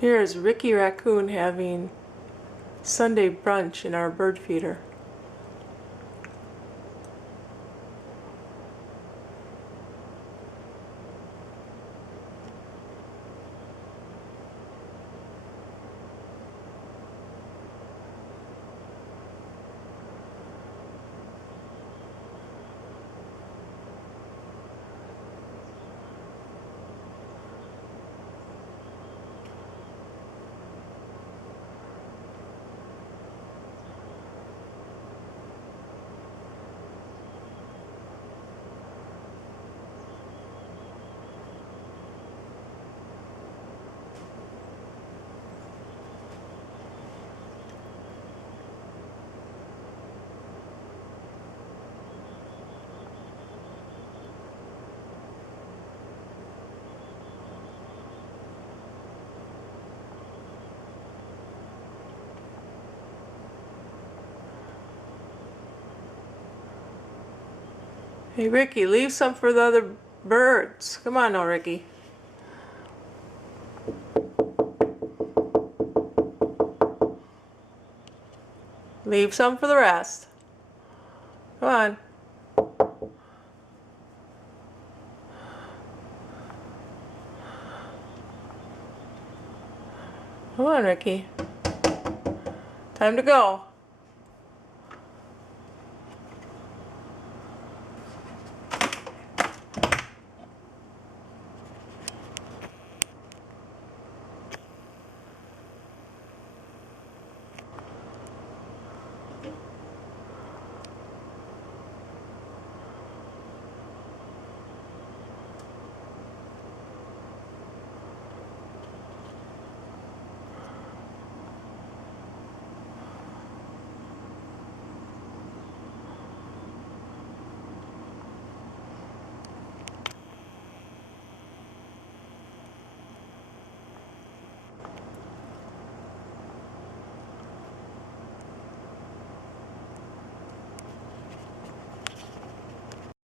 Here is Ricky Raccoon having Sunday brunch in our bird feeder. Hey Ricky, leave some for the other birds. Come on now, Ricky. Leave some for the rest. Come on. Come on, Ricky. Time to go.